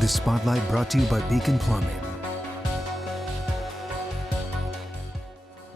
The Spotlight brought to you by Beacon Plumbing.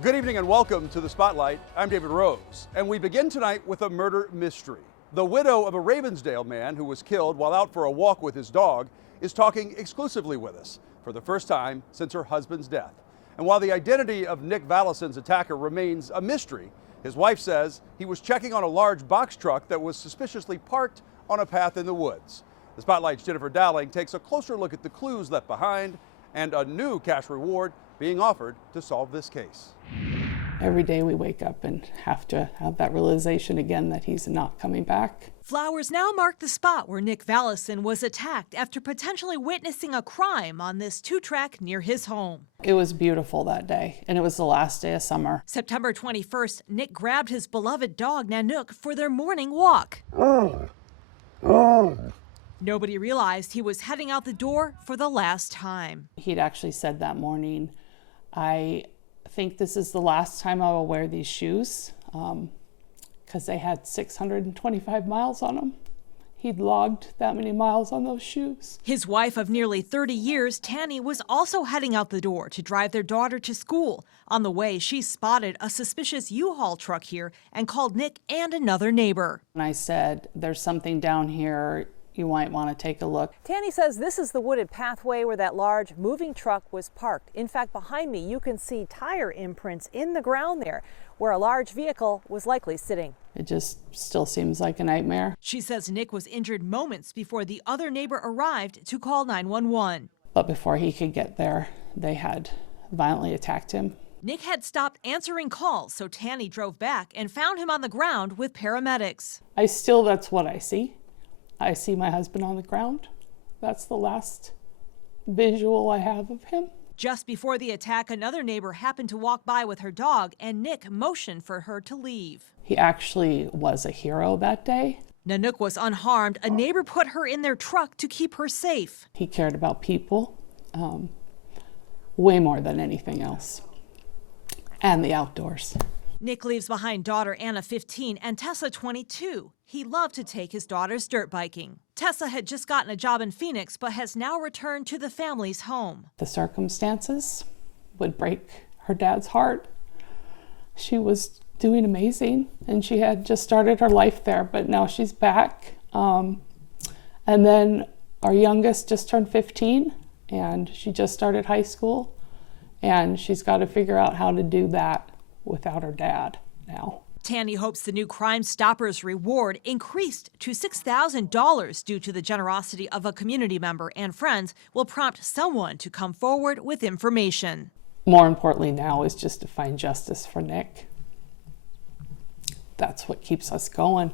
Good evening and welcome to The Spotlight. I'm David Rose, and we begin tonight with a murder mystery. The widow of a Ravensdale man who was killed while out for a walk with his dog is talking exclusively with us for the first time since her husband's death. And while the identity of Nick Valison's attacker remains a mystery, his wife says he was checking on a large box truck that was suspiciously parked on a path in the woods. The Spotlight's Jennifer Dowling takes a closer look at the clues left behind and a new cash reward being offered to solve this case. Every day we wake up and have to have that realization again that he's not coming back. Flowers now mark the spot where Nick Valison was attacked after potentially witnessing a crime on this two-track near his home. It was beautiful that day, and it was the last day of summer. September 21st, Nick grabbed his beloved dog Nanook for their morning walk. Nobody realized he was heading out the door for the last time. He'd actually said that morning, I think this is the last time I will wear these shoes, because they had 625 miles on them. He'd logged that many miles on those shoes. His wife of nearly 30 years, Tanie, was also heading out the door to drive their daughter to school. On the way, she spotted a suspicious U-Haul truck here and called Nick and another neighbor. And I said, there's something down here. You might want to take a look. Tanie says this is the wooded pathway where that large moving truck was parked. In fact, behind me, you can see tire imprints in the ground there where a large vehicle was likely sitting. It just still seems like a nightmare. She says Nick was injured moments before the other neighbor arrived to call 911. But before he could get there, they had violently attacked him. Nick had stopped answering calls, so Tanie drove back and found him on the ground with paramedics. That's what I see. I see my husband on the ground. That's the last visual I have of him. Just before the attack, another neighbor happened to walk by with her dog, and Nick motioned for her to leave. He actually was a hero that day. Nanook was unharmed. A neighbor put her in their truck to keep her safe. He cared about people way more than anything else, and the outdoors. Nick leaves behind daughter Anna, 15, and Tessa, 22. He loved to take his daughters dirt biking. Tessa had just gotten a job in Phoenix, but has now returned to the family's home. The circumstances would break her dad's heart. She was doing amazing, and she had just started her life there, but now she's back. And then our youngest just turned 15, and she just started high school, and she's got to figure out how to do that without her dad now. Tanie hopes the new Crime Stoppers reward, increased to $6,000 due to the generosity of a community member and friends, will prompt someone to come forward with information. More importantly now is just to find justice for Nick. That's what keeps us going.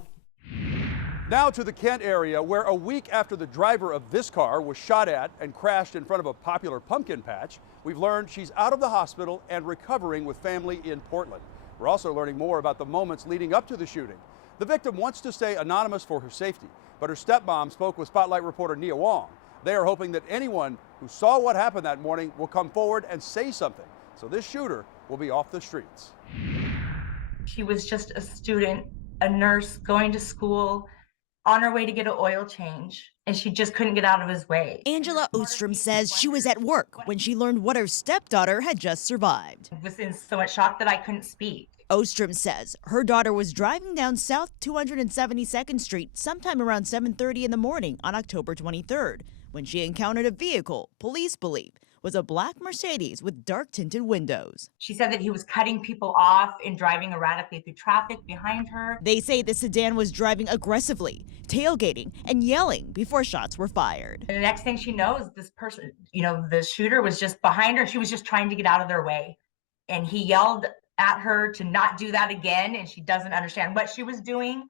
Now to the Kent area, where a week after the driver of this car was shot at and crashed in front of a popular pumpkin patch, we've learned she's out of the hospital and recovering with family in Portland. We're also learning more about the moments leading up to the shooting. The victim wants to stay anonymous for her safety, but her stepmom spoke with Spotlight reporter Nia Wong. They are hoping that anyone who saw what happened that morning will come forward and say something, so this shooter will be off the streets. She was just a student, a nurse going to school, on her way to get an oil change, and she just couldn't get out of his way. Angela Ostrom says she was at work when she learned what her stepdaughter had just survived. I was in so much shock that I couldn't speak. Ostrom says her daughter was driving down South 272nd Street sometime around 7:30 in the morning on October 23rd when she encountered a vehicle police believe was a black Mercedes with dark tinted windows. She said that he was cutting people off and driving erratically through traffic behind her. They say the sedan was driving aggressively, tailgating, and yelling before shots were fired. And the next thing she knows, this person, the shooter was just behind her. She was just trying to get out of their way. And he yelled at her to not do that again, and she doesn't understand what she was doing.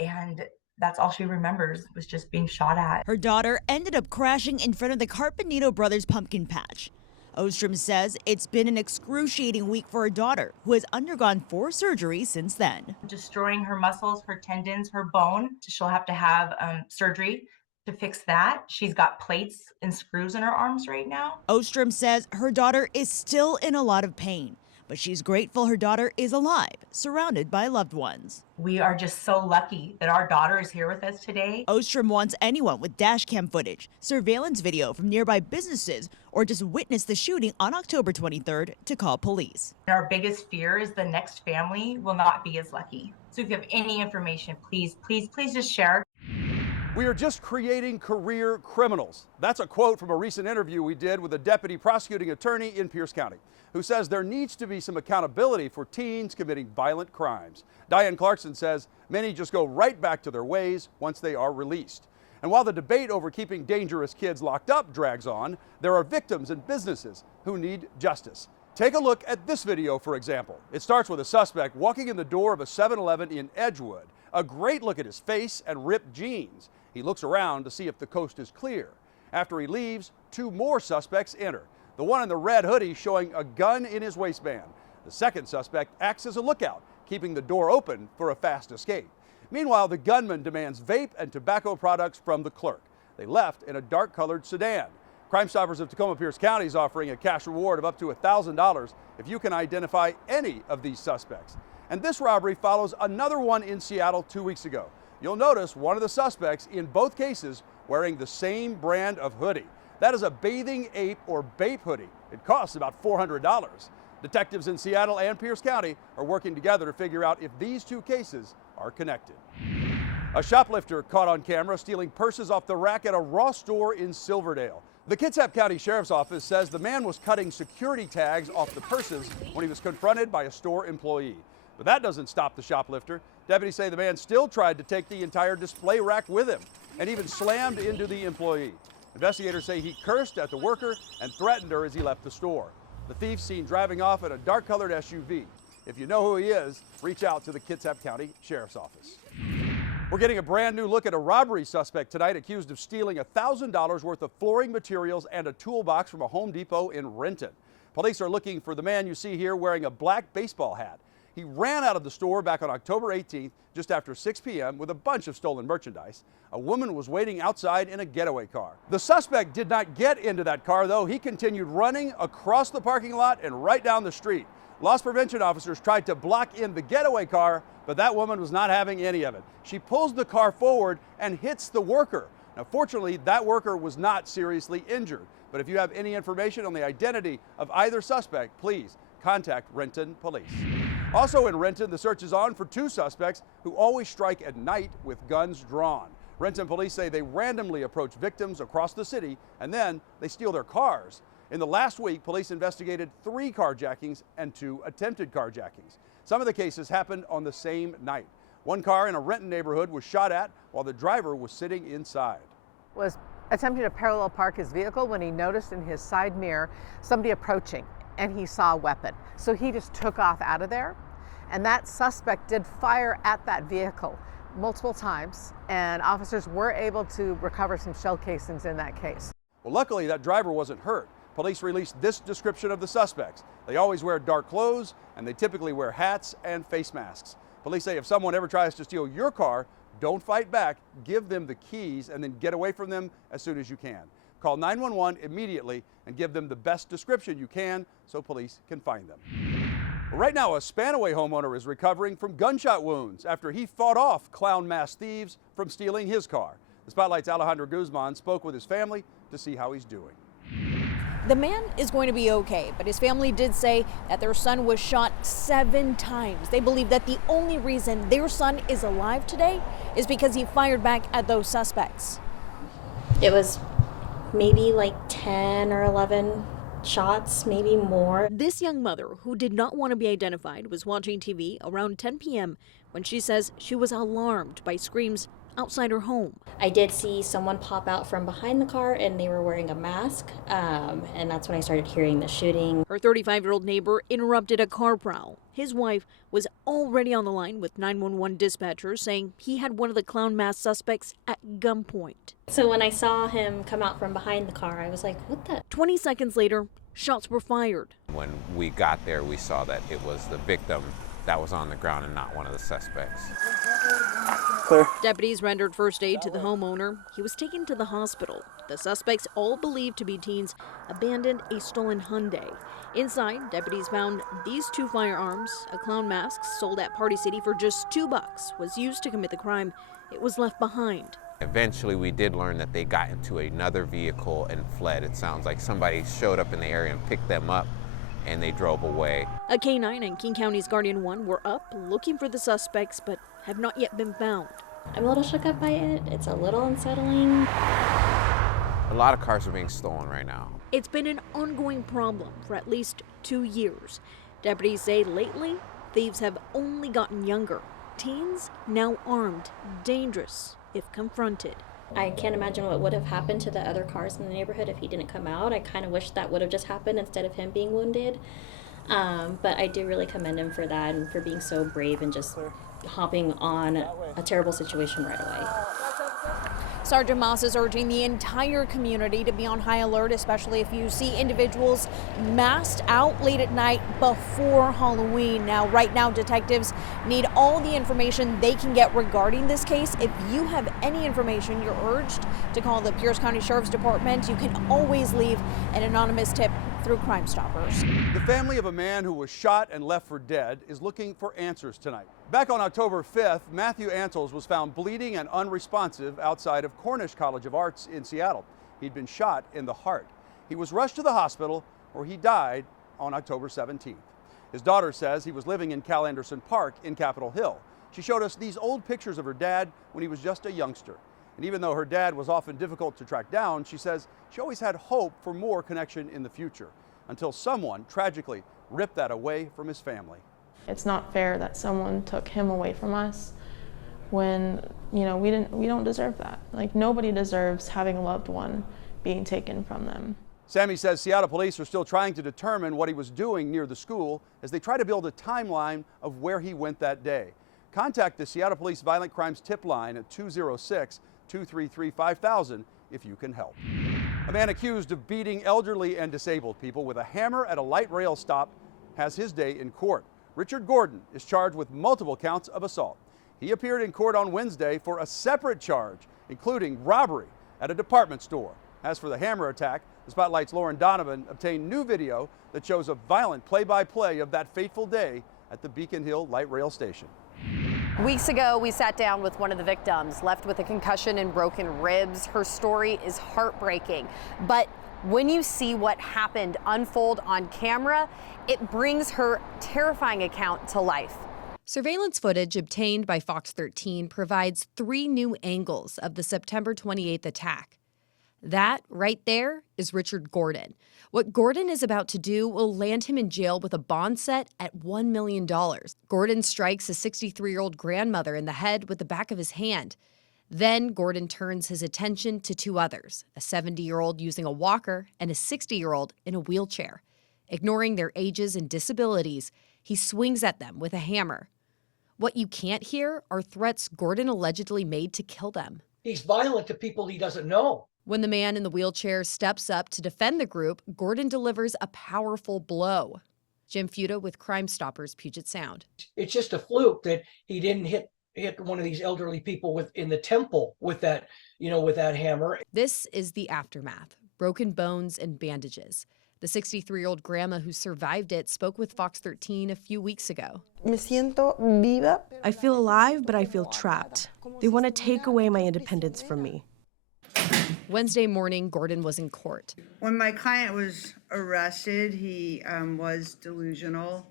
And that's all she remembers, was just being shot at. Her daughter ended up crashing in front of the Carpenito Brothers pumpkin patch. Ostrom says it's been an excruciating week for her daughter, who has undergone 4 surgeries since then. Destroying her muscles, her tendons, her bone. She'll have to have surgery to fix that. She's got plates and screws in her arms right now. Ostrom says her daughter is still in a lot of pain, but she's grateful her daughter is alive, surrounded by loved ones. We are just so lucky that our daughter is here with us today. Ostrom wants anyone with dash cam footage, surveillance video from nearby businesses, or just witness the shooting on October 23rd to call police. Our biggest fear is the next family will not be as lucky. So if you have any information, please just share. We are just creating career criminals. That's a quote from a recent interview we did with a deputy prosecuting attorney in Pierce County, who says there needs to be some accountability for teens committing violent crimes. Diane Clarkson says many just go right back to their ways once they are released. And while the debate over keeping dangerous kids locked up drags on, there are victims and businesses who need justice. Take a look at this video, for example. It starts with a suspect walking in the door of a 7-Eleven in Edgewood. A great look at his face and ripped jeans. He looks around to see if the coast is clear. After he leaves, 2 more suspects enter. The one in the red hoodie showing a gun in his waistband. The second suspect acts as a lookout, keeping the door open for a fast escape. Meanwhile, the gunman demands vape and tobacco products from the clerk. They left in a dark-colored sedan. Crime Stoppers of Tacoma Pierce County is offering a cash reward of up to $1,000 if you can identify any of these suspects. And this robbery follows another one in Seattle 2 weeks ago. You'll notice one of the suspects in both cases wearing the same brand of hoodie. That is a Bathing Ape or BAPE hoodie. It costs about $400. Detectives in Seattle and Pierce County are working together to figure out if these 2 cases are connected. A shoplifter caught on camera stealing purses off the rack at a Ross store in Silverdale. The Kitsap County Sheriff's Office says the man was cutting security tags off the purses when he was confronted by a store employee. But that doesn't stop the shoplifter. Deputies say the man still tried to take the entire display rack with him and even slammed into the employee. Investigators say he cursed at the worker and threatened her as he left the store. The thief seen driving off in a dark-colored SUV. If you know who he is, reach out to the Kitsap County Sheriff's Office. We're getting a brand new look at a robbery suspect tonight accused of stealing $1,000 worth of flooring materials and a toolbox from a Home Depot in Renton. Police are looking for the man you see here wearing a black baseball hat. He ran out of the store back on October 18th, just after 6 p.m. with a bunch of stolen merchandise. A woman was waiting outside in a getaway car. The suspect did not get into that car, though. He continued running across the parking lot and right down the street. Loss prevention officers tried to block in the getaway car, but that woman was not having any of it. She pulls the car forward and hits the worker. Now, fortunately, that worker was not seriously injured. But if you have any information on the identity of either suspect, please contact Renton Police. Also in Renton, the search is on for 2 suspects who always strike at night with guns drawn. Renton police say they randomly approach victims across the city and then they steal their cars. In the last week, police investigated 3 carjackings and 2 attempted carjackings. Some of the cases happened on the same night. One car in a Renton neighborhood was shot at while the driver was sitting inside. Was attempting to parallel park his vehicle when he noticed in his side mirror somebody approaching, and he saw a weapon. So he just took off out of there, and that suspect did fire at that vehicle multiple times, and officers were able to recover some shell casings in that case. Well, luckily that driver wasn't hurt. Police released this description of the suspects. They always wear dark clothes, and they typically wear hats and face masks. Police say if someone ever tries to steal your car, don't fight back, give them the keys, and then get away from them as soon as you can. Call 911 immediately and give them the best description you can so police can find them. Right now, a Spanaway homeowner is recovering from gunshot wounds after he fought off clown masked thieves from stealing his car. The Spotlight's Alejandro Guzman spoke with his family to see how he's doing. The man is going to be okay, but his family did say that their son was shot 7 times. They believe that the only reason their son is alive today is because he fired back at those suspects. It was maybe like 10 or 11 shots, maybe more. This young mother, who did not want to be identified, was watching TV around 10 p.m. when she says she was alarmed by screams outside her home. I did see someone pop out from behind the car and they were wearing a mask, and that's when I started hearing the shooting. Her 35-year-old neighbor interrupted a car prowl. His wife was already on the line with 911 dispatchers saying he had one of the clown mask suspects at gunpoint. So when I saw him come out from behind the car, I was like, what the? 20 seconds later, shots were fired. When we got there, we saw that it was the victim that was on the ground and not one of the suspects. Clear. Deputies rendered first aid to the homeowner. He was taken to the hospital. The suspects, all believed to be teens, abandoned a stolen Hyundai. Inside, deputies found these 2 firearms. A clown mask sold at Party City for just $2 was used to commit the crime. It was left behind. Eventually, we did learn that they got into another vehicle and fled. It sounds like somebody showed up in the area and picked them up, and they drove away. A K-9 and King County's Guardian 1 were up looking for the suspects, but have not yet been found. I'm a little shook up by it. It's a little unsettling. A lot of cars are being stolen right now. It's been an ongoing problem for at least 2 years. Deputies say lately, thieves have only gotten younger. Teens now armed, dangerous if confronted. I can't imagine what would have happened to the other cars in the neighborhood if he didn't come out. I kind of wish that would have just happened instead of him being wounded. But I do really commend him for that and for being so brave and just hopping on a terrible situation right away. Sergeant Moss is urging the entire community to be on high alert, especially if you see individuals masked out late at night before Halloween. Now, right now, detectives need all the information they can get regarding this case. If you have any information, you're urged to call the Pierce County Sheriff's Department. You can always leave an anonymous tip through Crime Stoppers. The family of a man who was shot and left for dead is looking for answers tonight. Back on October 5th, Matthew Ansels was found bleeding and unresponsive outside of Cornish College of Arts in Seattle. He'd been shot in the heart. He was rushed to the hospital where he died on October 17th. His daughter says he was living in Cal Anderson Park in Capitol Hill. She showed us these old pictures of her dad when he was just a youngster. And even though her dad was often difficult to track down, she says she always had hope for more connection in the future, until someone tragically ripped that away from his family. It's not fair that someone took him away from us when, we don't deserve that. Like, nobody deserves having a loved one being taken from them. Sammy says Seattle police are still trying to determine what he was doing near the school as they try to build a timeline of where he went that day. Contact the Seattle Police Violent Crimes Tip Line at 206-233-5000 if you can help. A man accused of beating elderly and disabled people with a hammer at a light rail stop has his day in court. Richard Gordon is charged with multiple counts of assault. He appeared in court on Wednesday for a separate charge, including robbery at a department store. As for the hammer attack, the Spotlight's Lauren Donovan obtained new video that shows a violent play-by-play of that fateful day at the Beacon Hill Light Rail Station. Weeks ago, we sat down with one of the victims, left with a concussion and broken ribs. Her story is heartbreaking, but when you see what happened unfold on camera, it brings her terrifying account to life. Surveillance footage obtained by Fox 13 provides 3 new angles of the September 28th attack. That right there is Richard Gordon. What Gordon is about to do will land him in jail with a bond set at $1 million. Gordon strikes a 63-year-old grandmother in the head with the back of his hand. Then Gordon turns his attention to 2 others, a 70-year-old using a walker and a 60-year-old in a wheelchair. Ignoring their ages and disabilities, he swings at them with a hammer. What you can't hear are threats Gordon allegedly made to kill them. He's violent to people he doesn't know. When the man in the wheelchair steps up to defend the group, Gordon delivers a powerful blow. Jim Fuda with Crime Stoppers, Puget Sound. It's just a fluke that he didn't hit one of these elderly people in the temple with that, with that hammer. This is the aftermath, broken bones and bandages. The 63-year-old grandma who survived it spoke with Fox 13 a few weeks ago. Me siento viva. I feel alive, but I feel trapped. They want to take away my independence from me. Wednesday morning, Gordon was in court. When my client was arrested, he was delusional.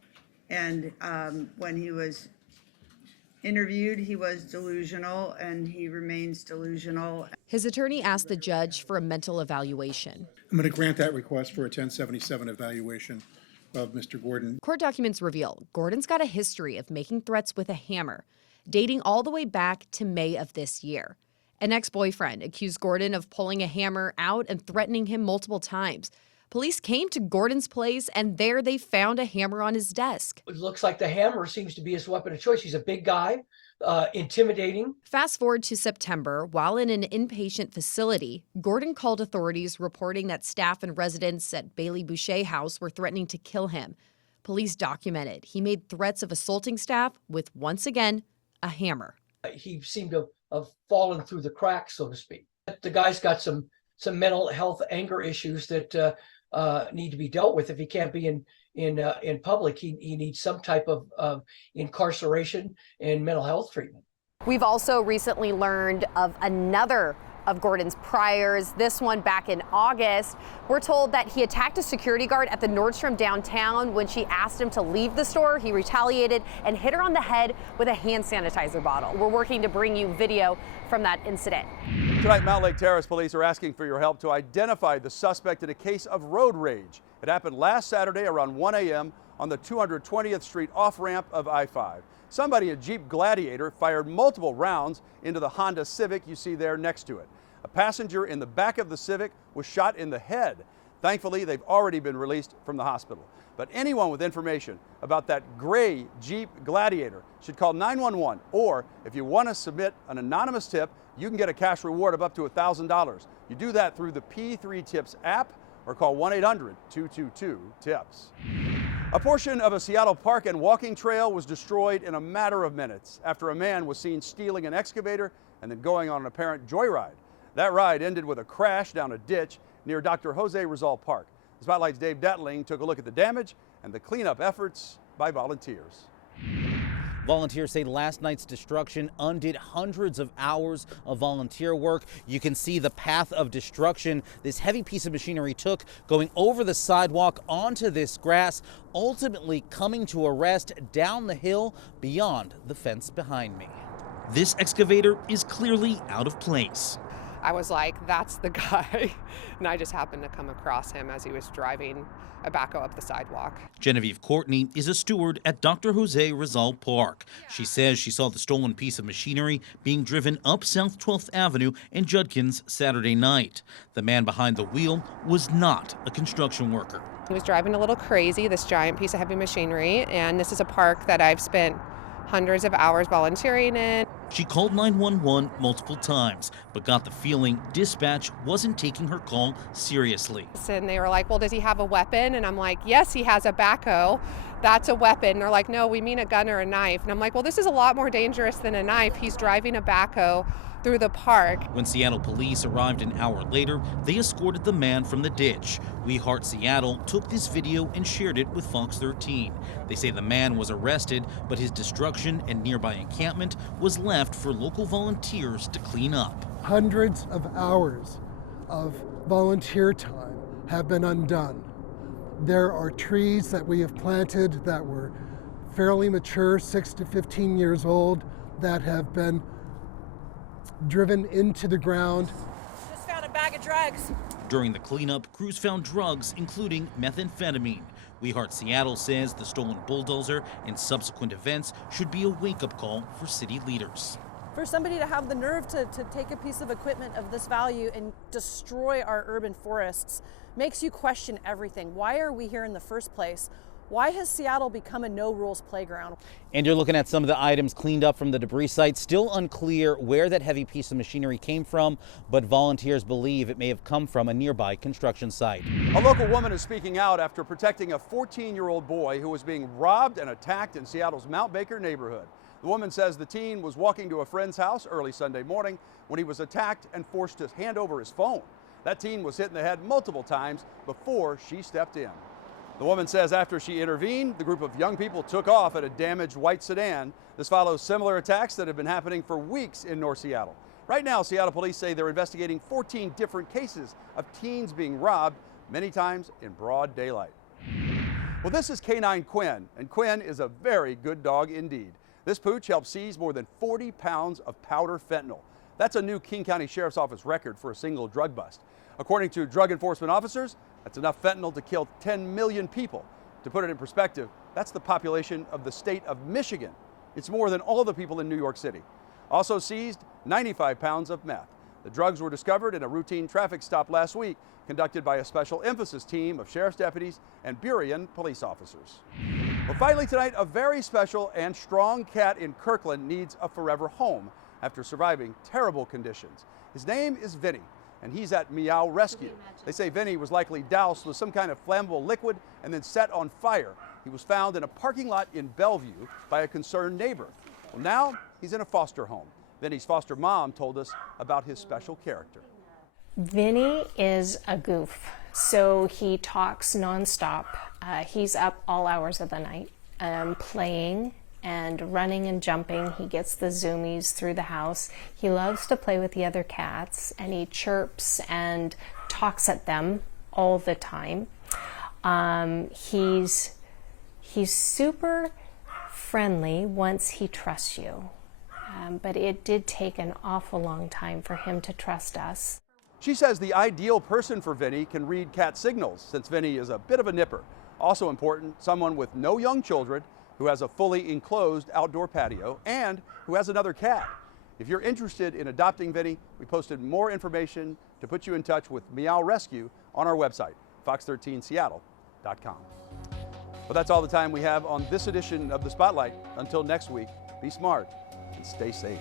And when he was interviewed, he was delusional, and he remains delusional. His attorney asked the judge for a mental evaluation. I'm going to grant that request for a 1077 evaluation of Mr. Gordon. Court documents reveal Gordon's got a history of making threats with a hammer, dating all the way back to May of this year. An ex-boyfriend accused Gordon of pulling a hammer out and threatening him multiple times. Police came to Gordon's place, and there they found a hammer on his desk. It looks like the hammer seems to be his weapon of choice. He's a big guy, intimidating. Fast forward to September, while in an inpatient facility, Gordon called authorities reporting that staff and residents at Bailey Boucher House were threatening to kill him. Police documented he made threats of assaulting staff with, once again, a hammer. He seemed to have fallen through the cracks, so to speak. The guy's got some mental health anger issues that need to be dealt with. If he can't be in public, he needs some type of incarceration and mental health treatment. We've also recently learned of another of Gordon's priors, this one back in August. We're told that he attacked a security guard at the Nordstrom downtown when she asked him to leave the store. He retaliated and hit her on the head with a hand sanitizer bottle. We're working to bring you video from that incident. Tonight, Mount Lake Terrace police are asking for your help to identify the suspect in a case of road rage. It happened last Saturday around 1 a.m. on the 220th Street off-ramp of I-5. Somebody in Jeep Gladiator fired multiple rounds into the Honda Civic you see there next to it. A passenger in the back of the Civic was shot in the head. Thankfully, they've already been released from the hospital. But anyone with information about that gray Jeep Gladiator should call 911, or if you want to submit an anonymous tip, you can get a cash reward of up to $1,000. You do that through the P3 Tips app or call 1-800-222-TIPS. A portion of a Seattle park and walking trail was destroyed in a matter of minutes after a man was seen stealing an excavator and then going on an apparent joyride. That ride ended with a crash down a ditch near Dr. Jose Rizal Park. The Spotlight's Dave Detling took a look at the damage and the cleanup efforts by volunteers. Volunteers say last night's destruction undid hundreds of hours of volunteer work. You can see the path of destruction this heavy piece of machinery took, going over the sidewalk onto this grass, ultimately coming to a rest down the hill beyond the fence behind me. This excavator is clearly out of place. I was like, that's the guy. And I just happened to come across him as he was driving a backhoe up the sidewalk. Genevieve Courtney is a steward at Dr. Jose Rizal Park. She says she saw the stolen piece of machinery being driven up South 12th Avenue in Judkins Saturday night. The man behind the wheel was not a construction worker. He was driving a little crazy, this giant piece of heavy machinery, and this is a park that I've spent hundreds of hours volunteering in. She called 911 multiple times, but got the feeling dispatch wasn't taking her call seriously. And they were like, well, does he have a weapon? And I'm like, yes, he has a backhoe. That's a weapon. And they're like, no, we mean a gun or a knife. And I'm like, well, this is a lot more dangerous than a knife. He's driving a backhoe through the park. When Seattle police arrived an hour later, they escorted the man from the ditch. We Heart Seattle took this video and shared it with Fox 13. They say the man was arrested, but his destruction and nearby encampment was left for local volunteers to clean up. Hundreds of hours of volunteer time have been undone. There are trees that we have planted that were fairly mature, 6 to 15 years old, that have been driven into the ground. Just found a bag of drugs. During the cleanup, crews found drugs, including methamphetamine. We Heart Seattle says the stolen bulldozer and subsequent events should be a wake-up call for city leaders. For somebody to have the nerve to take a piece of equipment of this value and destroy our urban forests makes you question everything. Why are we here in the first place? Why has Seattle become a no-rules playground? And you're looking at some of the items cleaned up from the debris site. Still unclear where that heavy piece of machinery came from, but volunteers believe it may have come from a nearby construction site. A local woman is speaking out after protecting a 14-year-old boy who was being robbed and attacked in Seattle's Mount Baker neighborhood. The woman says the teen was walking to a friend's house early Sunday morning when he was attacked and forced to hand over his phone. That teen was hit in the head multiple times before she stepped in. The woman says after she intervened, the group of young people took off at a damaged white sedan. This follows similar attacks that have been happening for weeks in North Seattle. Right now, Seattle police say they're investigating 14 different cases of teens being robbed, many times in broad daylight. Well, this is Canine Quinn, and Quinn is a very good dog indeed. This pooch helped seize more than 40 pounds of powder fentanyl. That's a new King County Sheriff's Office record for a single drug bust. According to drug enforcement officers, that's enough fentanyl to kill 10 million people. To put it in perspective, that's the population of the state of Michigan. It's more than all the people in New York City. Also seized 95 pounds of meth. The drugs were discovered in a routine traffic stop last week, conducted by a special emphasis team of sheriff's deputies and Burien police officers. Well, finally tonight, a very special and strong cat in Kirkland needs a forever home after surviving terrible conditions. His name is Vinny, and he's at Meow Rescue. They say Vinny was likely doused with some kind of flammable liquid and then set on fire. He He was found in a parking lot in Bellevue by a concerned neighbor. Well, now he's in a foster home. Vinny's foster mom told us about his special character. Vinny is a goof, so he talks nonstop. He's up all hours of the night, playing and running and jumping. He gets the zoomies through the house. He loves to play with the other cats, and he chirps and talks at them all the time. He's super friendly once he trusts you, but it did take an awful long time for him to trust us. She says the ideal person for Vinny can read cat signals, since Vinny is a bit of a nipper. Also important, someone with no young children, who has a fully enclosed outdoor patio, and who has another cat. If you're interested in adopting Vinny, we posted more information to put you in touch with Meow Rescue on our website, fox13seattle.com. Well, that's all the time we have on this edition of The Spotlight. Until next week, be smart and stay safe.